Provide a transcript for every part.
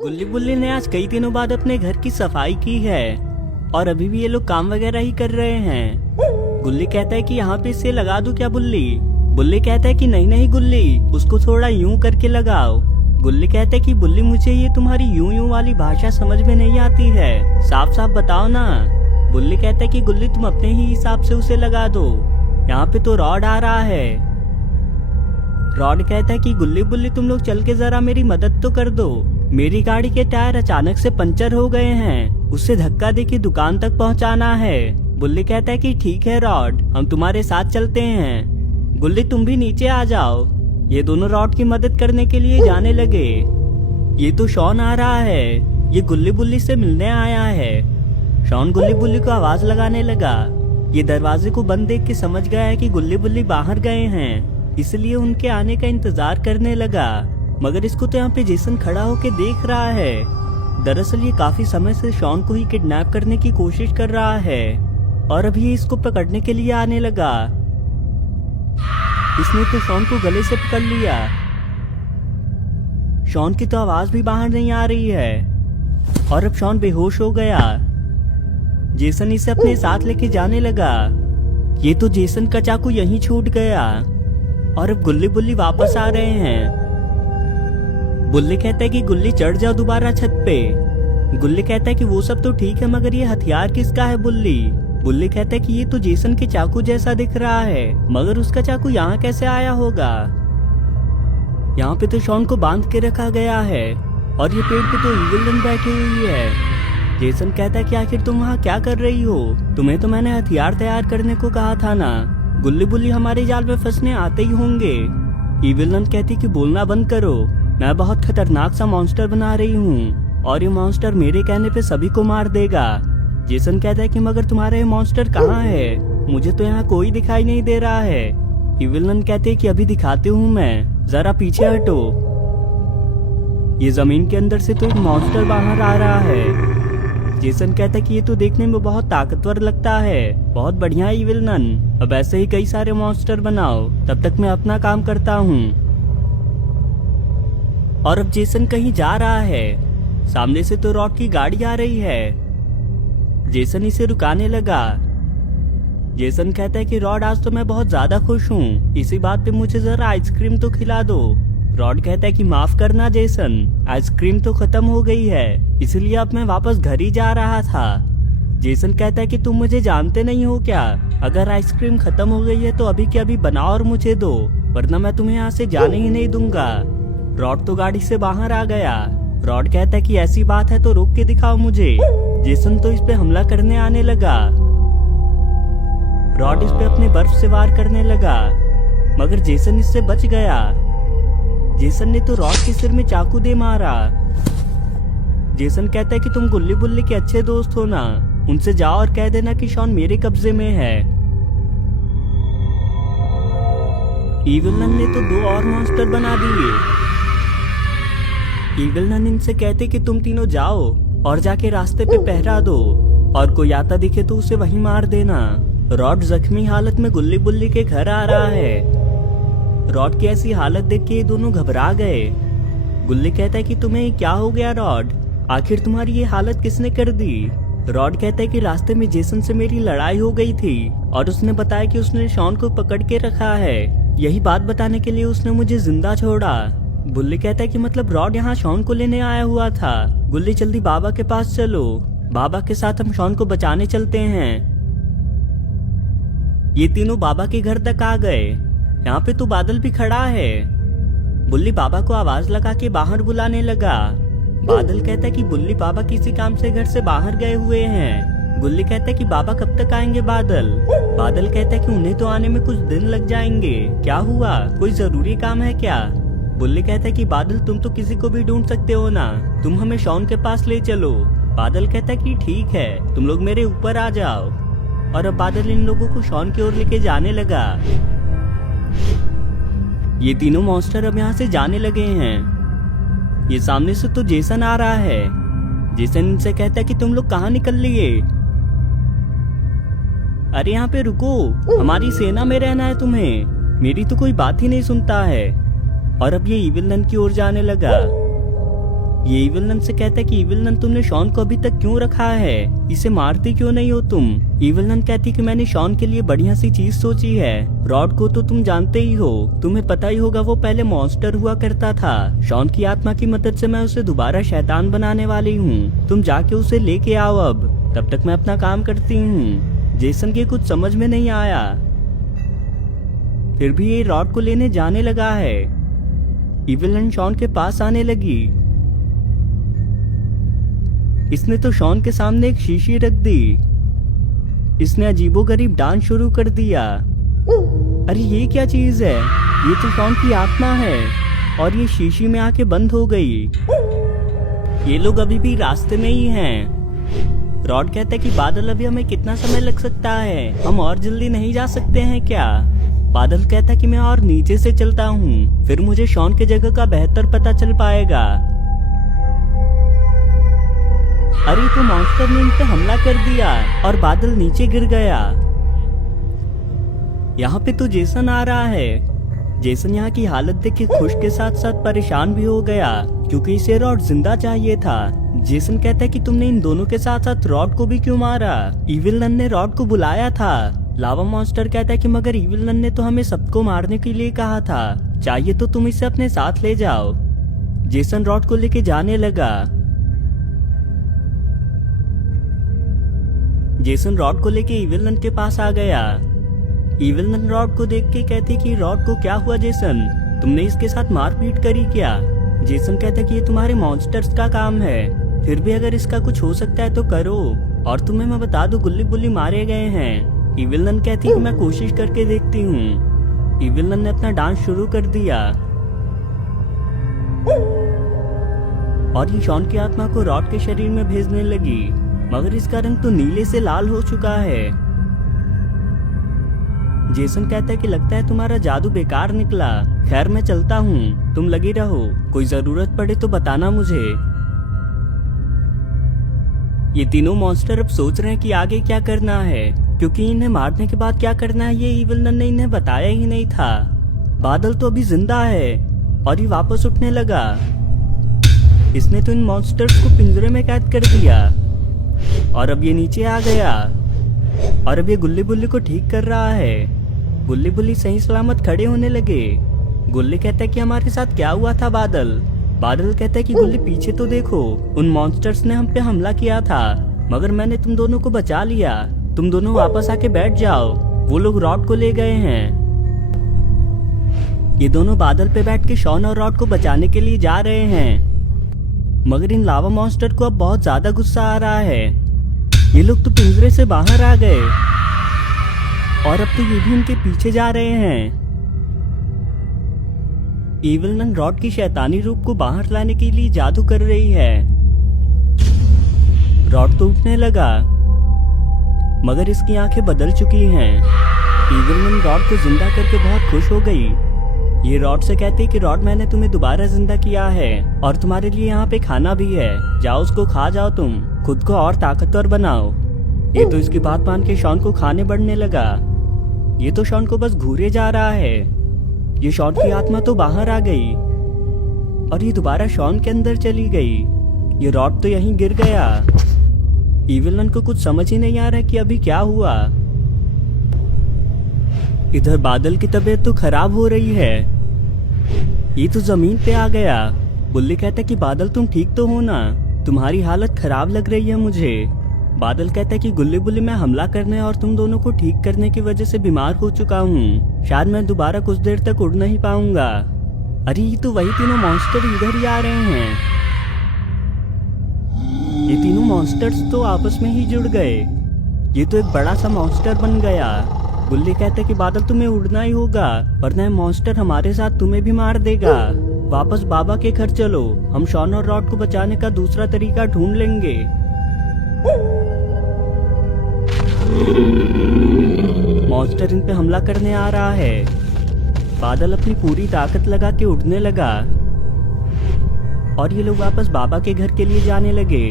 गुल्ली बुल्ली ने आज कई दिनों बाद अपने घर की सफाई की है और अभी भी ये लोग काम वगैरह ही कर रहे हैं। गुल्ली कहता है कि यहाँ पे इसे लगा दूं क्या बुल्ली? बुल्ली कहता है कि नहीं नहीं गुल्ली, उसको थोड़ा यूं करके लगाओ। गुल्ली कहता है कि बुल्ली मुझे ये तुम्हारी यूं यूं वाली भाषा समझ में नहीं आती है, साफ साफ बताओ ना। बुल्ली कहता है कि गुल्ली तुम अपने ही हिसाब से उसे लगा दो, यहाँ पे तो रॉड आ रहा है। रॉड कहता है कि गुल्ली बुल्ली तुम लोग चल के जरा मेरी मदद तो कर दो, मेरी गाड़ी के टायर अचानक से पंचर हो गए हैं, उससे धक्का दे के दुकान तक पहुंचाना है। बुल्ली कहता है कि ठीक है रॉड, हम तुम्हारे साथ चलते हैं। गुल्ली तुम भी नीचे आ जाओ। ये दोनों रॉड की मदद करने के लिए जाने लगे। ये तो शॉन आ रहा है, ये गुल्ली बुल्ली से मिलने आया है। शॉन गुल्ली बुल्ली को आवाज लगाने लगा। ये दरवाजे को बंद देख के समझ गया है कि गुल्ली बुल्ली बाहर गए हैं, इसलिए उनके आने का इंतजार करने लगा। मगर इसको तो यहाँ पे जेसन खड़ा होके देख रहा है। दरअसल ये काफी समय से शॉन को ही किडनैप करने की कोशिश कर रहा है और अभी ये इसको पकड़ने के लिए आने लगा। इसने तो शॉन को गले से पकड़ लिया। शॉन की तो आवाज भी बाहर नहीं आ रही है और अब शॉन बेहोश हो गया। जेसन इसे अपने साथ लेके जाने लगा। ये तो जेसन का चाकू यहीं छूट गया और अब गुल्ली बुल्ली वापस आ रहे हैं। बुल्ली कहता है कि गुल्ली चढ़ जाओ दोबारा छत पे। गुल्ली कहता है कि वो सब तो ठीक है, मगर ये हथियार किसका है बुल्ली? बुल्ली कहता है कि ये तो जेसन के चाकू जैसा दिख रहा है, मगर उसका चाकू यहाँ कैसे आया होगा? यहाँ पे तो शॉन को बांध के रखा गया है और ये पेड़ पे तो ईविल बैठी हुई है। जेसन कहता है कि आखिर तुम वहाँ क्या कर रही हो? तुम्हें तो मैंने हथियार तैयार करने को कहा था ना। गुल्ली बुल्ली हमारे जाल में फंसने आते ही होंगे। ईविल कहती कि बोलना बंद करो, मैं बहुत खतरनाक सा मॉन्स्टर बना रही हूँ और ये मॉन्स्टर मेरे कहने पे सभी को मार देगा। जेसन कहता है कि मगर तुम्हारा ये मॉन्स्टर कहाँ है? मुझे तो यहाँ कोई दिखाई नहीं दे रहा है। इविलन कहते हैं कि अभी दिखाती हूँ मैं, जरा पीछे हटो। ये जमीन के अंदर से तो एक मॉन्स्टर बाहर आ रहा है। जेसन कहता है कि ये तो देखने में बहुत ताकतवर लगता है, बहुत बढ़िया इविलन। अब ऐसे ही कई सारे मॉन्स्टर बनाओ, तब तक मैं अपना काम करता हूँ। और अब जेसन कहीं जा रहा है। सामने से तो रॉड की गाड़ी आ रही है। जेसन इसे रुकाने लगा। जेसन कहता है कि रॉड आज तो मैं बहुत ज्यादा खुश हूँ, इसी बात पे मुझे जरा आइसक्रीम तो खिला दो। रॉड कहता है कि माफ करना जेसन, आइसक्रीम तो खत्म हो गई है, इसलिए अब मैं वापस घर ही जा रहा था। जेसन कहता है कि तुम मुझे जानते नहीं हो क्या? अगर आइसक्रीम खत्म हो गई है तो अभी के अभी बनाओ और मुझे दो, वरना मैं तुम्हें यहाँ से जाने ही नहीं दूंगा। रॉड तो गाड़ी से बाहर आ गया। रॉड कहता है कि ऐसी बात है तो रोक के दिखाओ मुझे। जेसन तो इस पे हमला करने आने लगा। रॉड इस पे अपने बर्फ से वार करने लगा, मगर जेसन इससे बच गया। जेसन ने तो रॉड के सिर में चाकू दे मारा। जेसन कहता है कि तुम गुल्ली बुल्ली के अच्छे दोस्त हो ना, उनसे जाओ और कह देना कि शॉन मेरे कब्जे में है। ईविलन ने तो 2 और मॉन्स्टर बना दिए। ईविलन इनसे कहते कि तुम तीनों जाओ और जाके रास्ते पे पहरा दो और कोई आता दिखे तो उसे वहीं मार देना। रॉड जख्मी हालत में गुल्ली बुल्ली के घर आ रहा है। रॉड की ऐसी हालत देख के ये दोनों घबरा गए। गुल्ली कहता है कि तुम्हें क्या हो गया रॉड? आखिर तुम्हारी ये हालत किसने कर दी? रॉड कहता है कि रास्ते में जेसन से मेरी लड़ाई हो गई थी और उसने बताया कि उसने शॉन को पकड़ के रखा है, यही बात बताने के लिए उसने मुझे जिंदा छोड़ा। बुल्ली कहता है कि मतलब रॉड यहाँ शॉन को लेने आया हुआ था। गुल्ली जल्दी बाबा के पास चलो, बाबा के साथ हम शॉन को बचाने चलते हैं। ये तीनों बाबा के घर तक आ गए। यहाँ पे तो बादल भी खड़ा है। बुल्ली बाबा को आवाज लगा के बाहर बुलाने लगा। बादल कहता है कि बुल्ली बाबा किसी काम से घर से बाहर गए हुए हैं। गुल्ली कहता है कि बाबा कब तक आएंगे बादल? बादल कहता है कि उन्हें तो आने में कुछ दिन लग जाएंगे। क्या हुआ, कोई जरूरी काम है क्या? बुल्ली कहता है कि बादल तुम तो किसी को भी ढूंढ सकते हो ना, तुम हमें शॉन के पास ले चलो। बादल कहता है कि ठीक है, तुम लोग मेरे ऊपर आ जाओ। और अब बादल इन लोगों को शॉन की ओर लेके जाने लगा। ये तीनों मॉन्स्टर अब यहाँ से जाने लगे हैं। ये सामने से तो जेसन आ रहा है। जेसन इनसे कहता है कि तुम लोग कहाँ निकल लिए? अरे यहाँ पे रुको, हमारी सेना में रहना है तुम्हें, मेरी तो कोई बात ही नहीं सुनता है। और अब ये इविल नन की ओर जाने लगा। ये इविल नन से कहता है कि इविल नन तुमने शॉन को अभी तक क्यों रखा है, इसे मारती क्यों नहीं हो तुम। इविल नन कहती कि मैंने शॉन के लिए बढ़िया सी चीज सोची है। रॉड को तो तुम जानते ही हो, तुम्हें पता ही होगा वो पहले मॉन्स्टर हुआ करता था। शॉन की आत्मा की मदद से मैं उसे दोबारा शैतान बनाने वाली हूँ। तुम जाके उसे लेके आओ अब, तब तक मैं अपना काम करती हूँ। जेसन के कुछ समझ में नहीं आया, फिर भी ये रॉड को लेने जाने लगा है। इविल नन शॉन के पास आने लगी। इसने तो शॉन के सामने एक शीशी रख दी। इसने अजीबोगरीब डांस शुरू कर दिया। अरे ये क्या चीज है, ये तो शॉन की आत्मा है और ये शीशी में आके बंद हो गई। ये लोग अभी भी रास्ते में ही हैं। रॉड कहता है कि बादल अभी हमें कितना समय लग सकता है, हम और जल्दी नहीं जा सकते हैं क्या। बादल कहता है कि मैं और नीचे से चलता हूँ, फिर मुझे शॉन के जगह का बेहतर पता चल पाएगा। अरे तो मॉन्स्टर ने इन पे हमला कर दिया और बादल नीचे गिर गया। यहाँ पे तो जेसन आ रहा है। जेसन यहाँ की हालत देख के खुश के साथ साथ परेशान भी हो गया, क्योंकि इसे रॉड जिंदा चाहिए था। जेसन कहता है कि तुमने इन दोनों के साथ साथ रॉड को भी क्यों मारा। इविल नन ने रॉड को बुलाया था। लावा मॉन्स्टर कहता है कि मगर इविल नन ने तो हमें सबको मारने के लिए कहा था, चाहिए तो तुम इसे अपने साथ ले जाओ। जेसन रॉड को लेके जाने लगा। जेसन रॉड को लेके इविल नन के पास आ गया। इविल नन रॉड को देख के कहती कि रॉड को क्या हुआ जेसन, तुमने इसके साथ मारपीट करी क्या। जेसन कहता कि ये तुम्हारे मॉन्स्टर्स का काम है, फिर भी अगर इसका कुछ हो सकता है तो करो, और तुम्हें मैं बता दूं गुल्ली बुल्ली मारे गए हैं। इविल नन कहती कि मैं कोशिश करके देखती हूँ। इविल नन ने अपना डांस शुरू कर दिया और ये शॉन की आत्मा को रॉड के शरीर में भेजने लगी, मगर इसका रंग तो नीले से लाल हो चुका है। जेसन कहता है कि लगता है तुम्हारा जादू बेकार निकला, खैर मैं चलता हूँ, तुम लगी रहो, कोई जरूरत पड़े तो बताना मुझे। ये तीनों मॉन्स्टर अब सोच रहे हैं कि आगे क्या करना है, क्योंकि इन्हें मारने के बाद क्या करना है ये इविल नन ने इन्हें बताया ही नहीं था। बादल तो अभी जिंदा है और ये वापस उठने लगा। इसने तो इन मॉन्स्टर्स को पिंजरे में कैद कर दिया और अब ये नीचे आ गया और अब ये गुल्ली बुल्ली को ठीक कर रहा है। गुल्ली बुल्ली सही सलामत खड़े होने लगे। गुल्ली कहता है कि हमारे साथ क्या हुआ था बादल। बादल कहता है कि गुल्ली पीछे तो देखो, उन मॉन्स्टर्स ने हम पे हमला किया था, मगर मैंने तुम दोनों को बचा लिया। तुम दोनों वापस आके बैठ जाओ, वो लोग रॉड को ले गए हैं। ये दोनों बादल पे बैठ के शॉन और रॉड को बचाने के लिए जा रहे हैं, मगर इन लावा मॉन्स्टर को अब बहुत ज्यादा गुस्सा आ रहा है। ये लोग तो पिंजरे से बाहर आ गए और अब तो ये भी उनके पीछे जा रहे हैं। इविल नन रॉड की शैतानी रूप को बाहर लाने के लिए जादू कर रही है। रॉड तो उठने लगा, मगर इसकी आंखें बदल चुकी हैं। इविल नन रॉड को जिंदा करके बहुत खुश हो गई। ये रॉड से कहती कि रॉड मैंने तुम्हें दोबारा जिंदा किया है और तुम्हारे लिए यहाँ पे खाना भी है, जाओ उसको खा जाओ, तुम खुद को और ताकतवर बनाओ। ये तो इसकी बात मान के शॉन को खाने बढ़ने लगा। ये तो शॉन को बस घूरे जा रहा है। ये शॉन की आत्मा तो बाहर आ गई और ये दोबारा शॉन के अंदर चली गई। ये रॉड तो यहीं गिर गया। इविल नन को कुछ समझ ही नहीं आ रहा कि अभी क्या हुआ। इधर बादल की तबीयत तो खराब हो रही है। ये तो जमीन पे आ गया। बुल्ली कहता है कि बादल तुम ठीक तो हो ना, तुम्हारी हालत खराब लग रही है मुझे। बादल कहता है कि गुल्ली बुल्ली मैं हमला करने और तुम दोनों को ठीक करने की वजह से बीमार हो चुका हूँ, शायद मैं दोबारा कुछ देर तक उड़ नहीं पाऊंगा। अरे ये तो वही तीनों मॉन्स्टर इधर ही आ रहे हैं। ये तीनों मॉन्स्टर्स तो आपस में ही जुड़ गए। ये तो एक बड़ा सा मॉन्स्टर बन गया। बुल्ली कहते कि बादल तुम्हें उड़ना ही होगा, वरना मॉन्स्टर हमारे साथ तुम्हें भी मार देगा। वापस बाबा के घर चलो, हम शॉन और रॉड को बचाने का दूसरा तरीका ढूंढ लेंगे। मॉन्स्टर इन पे हमला करने आ रहा है। बादल अपनी पूरी ताकत लगा के उड़ने लगा और ये लोग वापस बाबा के घर के लिए जाने लगे,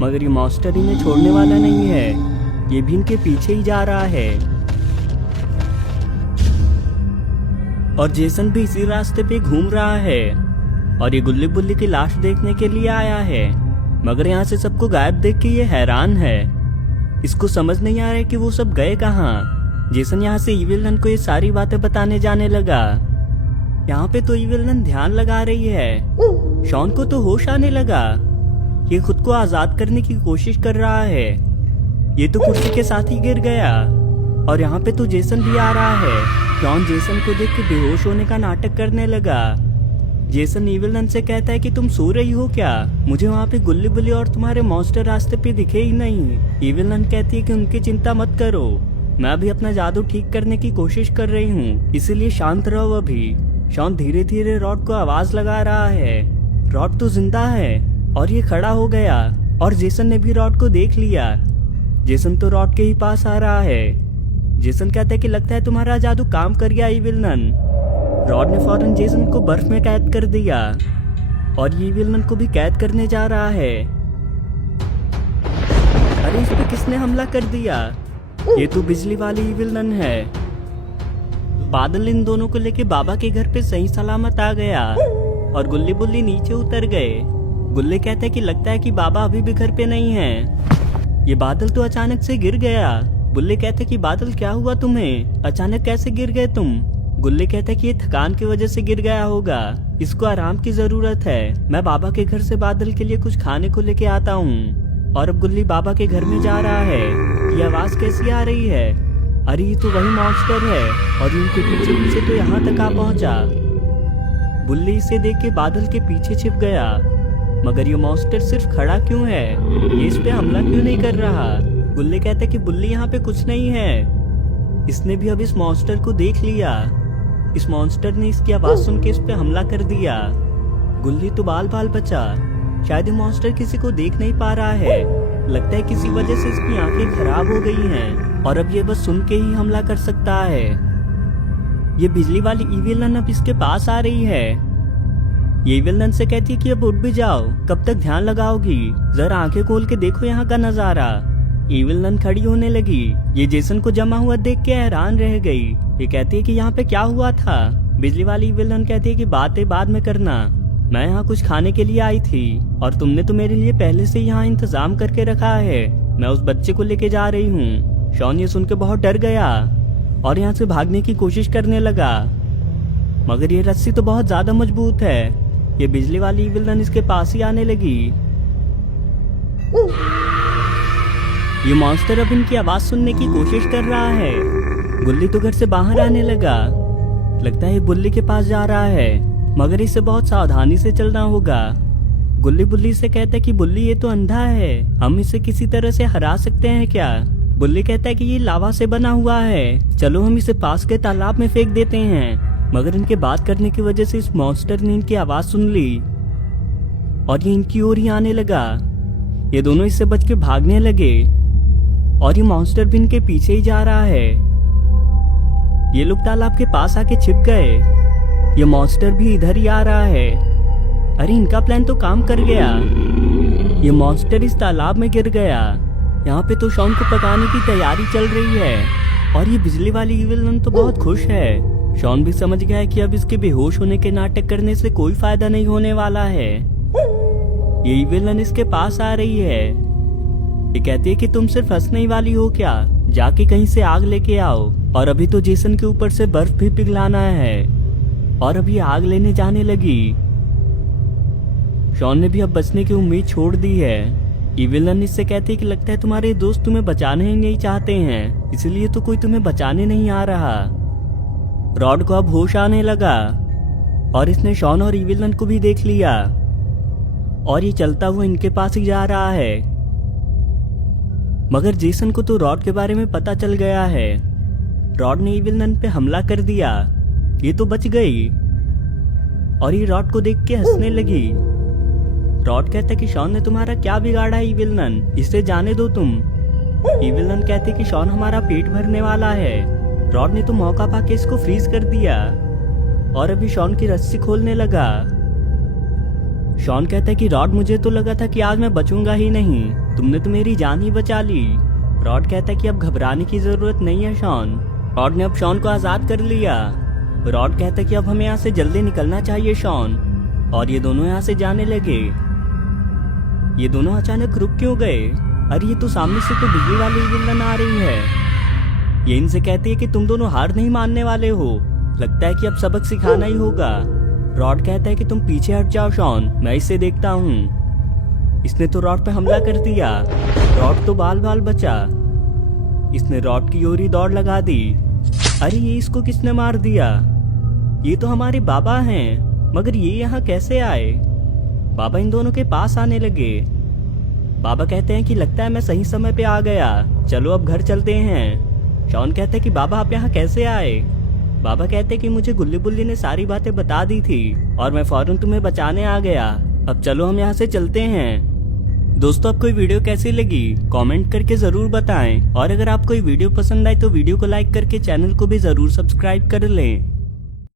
मगर ये मॉन्स्टर इन्हें छोड़ने वाला नहीं है। ये भी इनके पीछे ही जा रहा है और जेसन भी इसी रास्ते पे घूम रहा है। और ये गुल्ली बुल्ली की लाश देखने के लिए आया है। मगर यहाँ से सबको गायब देख के ये हैरान है। इसको समझ नहीं आ रहा है कि वो सब गए कहाँ। जेसन यहाँ से इविल नन को ये सारी बातें बताने जाने लगा। यहाँ पे तो इविल नन ध्यान लगा रही है। शॉन को तो होश आने लगा। ये खुद को आजाद करने की कोशिश कर रहा है। ये तो कुर्सी के साथ ही गिर गया। और यहाँ पे तो जेसन भी आ रहा है। शॉन जेसन को देख के बेहोश होने का नाटक करने लगा। जेसन इविल नन से कहता है कि तुम सो रही हो क्या? मुझे वहाँ पे गुल्ली बुल्ली और तुम्हारे मॉन्स्टर रास्ते पे दिखे ही नहीं। इविल नन कहती है कि उनकी चिंता मत करो, मैं अभी अपना जादू ठीक करने की कोशिश कर रही हूँ, इसीलिए शांत रहो अभी। शॉन धीरे धीरे रॉड को आवाज लगा रहा है। रॉड तो जिंदा है और ये खड़ा हो गया और जेसन ने भी रॉड को देख लिया। जेसन तो रॉड के ही पास आ रहा है। जेसन कहता है कि लगता है तुम्हारा जादू काम कर गया इविल नन। रॉड ने फौरन जेसन को बर्फ में कैद कर दिया और ये इविल नन को भी कैद करने जा रहा है। अरे इस पे किसने हमला कर दिया? ये तो बिजली वाली इविल नन है। बादल इन दोनों को लेके बाबा के घर पे सही सलामत आ गया और गुल्ली बुल्ली नीचे उतर गए। गुल्ली कहते हैं कि लगता है कि बाबा अभी भी घर पे नहीं है। ये बादल तो अचानक से गिर गया। गुल्ली कहते कि बादल क्या हुआ तुम्हें, अचानक कैसे गिर गए तुम? गुल्ली कहते कि ये थकान की वजह से गिर गया होगा, इसको आराम की जरूरत है। मैं बाबा के घर से बादल के लिए कुछ खाने को लेके आता हूँ। और अब गुल्ली बाबा के घर में जा रहा है। ये आवाज कैसी आ रही है? अरे ये तो वही मॉन्स्टर है और इनके पीछे पीछे तो यहाँ तक आ पहुंचा। गुल्ली इसे देख के बादल के पीछे छिप गया। मगर ये मॉन्स्टर सिर्फ खड़ा क्यों है? ये इस पे हमला क्यों नहीं कर रहा? गुल्ली कहते कि बुल्ली यहाँ पे कुछ नहीं है। इसने भी अब इस मॉन्स्टर को देख लिया। इस मॉन्स्टर ने इसकी आवाज सुन के इस पे हमला कर दिया। गुल्ली तो बाल बाल बचा। शायद ये मॉन्स्टर किसी को देख नहीं पा रहा है। लगता है किसी वजह से इसकी आंखें खराब हो गई हैं और अब ये बस सुन के ही हमला कर सकता है। ये बिजली वाली इविल नन अब इसके पास आ रही है। ये इविल नन से कहती है कि अब उठ भी जाओ, कब तक ध्यान लगाओगी? जरा आंखें खोल के देखो यहाँ का नजारा। इविल नन खड़ी होने लगी। ये जेसन को जमा हुआ देख के हैरान रह गई। ये कहती है कि यहाँ पे क्या हुआ था? बिजली वाली इविल नन कहती है कि बातें बाद में करना, मैं यहाँ कुछ खाने के लिए आई थी और तुमने तो मेरे लिए पहले से यहाँ इंतजाम करके रखा है। मैं उस बच्चे को लेके जा रही हूँ। शॉन ये सुन के बहुत डर गया और यहाँ से भागने की कोशिश करने लगा। मगर ये रस्सी तो बहुत ज्यादा मजबूत है। ये बिजली वाली इविल नन इसके पास ही आने लगी। ये मॉन्स्टर अब इनकी आवाज सुनने की कोशिश कर रहा है। गुल्ली तो घर से बाहर आने लगा। लगता है बुल्ली के पास जा रहा है, मगर इसे बहुत सावधानी से चलना होगा। गुल्ली बुल्ली से कहता है कि बुल्ली ये तो अंधा है, हम इसे किसी तरह से हरा सकते हैं क्या? बुल्ली कहता है कि ये लावा से बना हुआ है, चलो हम इसे पास के तालाब में फेंक देते हैं। मगर इनके बात करने की वजह से इस मॉन्स्टर ने इनकी आवाज सुन ली और ये इनकी ओर ही आने लगा। ये दोनों इससे बच के भागने लगे और ये मॉन्स्टर भी इनके पीछे ही जा रहा है। ये लोग तालाब के पास आके छिप गए। ये मॉन्स्टर भी इधर ही आ रहा है। अरे इनका प्लान तो काम कर गया। ये मॉन्स्टर इस तालाब में गिर गया। यहाँ पे तो शॉन को पकाने की तैयारी चल रही है और ये बिजली वाली इविल नन तो बहुत खुश है। शॉन भी समझ गया है कि अब इसके बेहोश होने के नाटक करने से कोई फायदा नहीं होने वाला है। ये इविल नन इसके पास आ रही है। ये कहती है कि तुम सिर्फ हंसने वाली हो क्या? जाके कहीं से आग लेके आओ। और अभी तो जेसन के ऊपर से बर्फ भी पिघलाना है और अब ये आग लेने जाने लगी। शॉन ने भी अब बचने की उम्मीद छोड़ दी है। इविल नन इससे कहती है कि लगता है तुम्हारे दोस्त तुम्हें बचाने ही नहीं चाहते हैं, इसलिए तो कोई तुम्हें बचाने नहीं आ रहा। रॉड को अब होश आने लगा और इसने शॉन और इविल नन को भी देख लिया और ये चलता हुआ इनके पास ही जा रहा है। मगर जेसन को तो रॉड के बारे में पता चल गया है। रॉड ने इविल नन पे हमला कर दिया। ये तो बच गई और ये रॉड को देख के हंसने लगी। रॉड कहता कि शॉन ने तुम्हारा क्या बिगाड़ा है इविल नन, इसे जाने दो तुम। इविल नन कहते कि शॉन हमारा पेट भरने वाला है। रॉड ने तो मौका पाके इसको फ्रीज कर दिया और अभी शॉन की रस्सी खोलने लगा। शॉन कहता है कि रॉड मुझे तो लगा था कि आज मैं बचूंगा ही नहीं, तुमने तो मेरी जान ही बचा ली। रॉड कहता है कि अब घबराने की जरूरत नहीं है शॉन। रॉड ने अब शॉन को आजाद कर लिया। रॉड कहता है कि अब हमें यहाँ से जल्दी निकलना चाहिए शॉन। और ये दोनों यहाँ से जाने लगे। ये दोनों अचानक रुक क्यों गए? अरे ये तो सामने से तो बिजली वाली विलन आ रही है। ये इनसे कहती है कि तुम दोनों हार नहीं मानने वाले हो, लगता है कि अब सबक सिखाना ही होगा। रॉड कहता है कि तुम पीछे हट जाओ शॉन, मैं इसे देखता हूँ। इसने तो रॉड पे हमला कर दिया। रॉड तो बाल बाल बचा। इसने रॉड की ओर ही दौड़ लगा दी। अरे ये इसको किसने मार दिया? ये तो हमारे बाबा हैं, मगर ये यहाँ कैसे आए? बाबा इन दोनों के पास आने लगे। बाबा कहते हैं कि लगता है मैं सही समय पे आ गया, चलो अब घर चलते हैं। शॉन कहता है कि बाबा आप यहाँ कैसे आए? बाबा कहते हैं कि मुझे गुल्ली बुल्ली ने सारी बातें बता दी थी और मैं फौरन तुम्हें बचाने आ गया। अब चलो हम यहाँ से चलते हैं। दोस्तों आपको ये वीडियो कैसी लगी कमेंट करके जरूर बताएं, और अगर आपको ये वीडियो पसंद आए तो वीडियो को लाइक करके चैनल को भी जरूर सब्सक्राइब कर लें।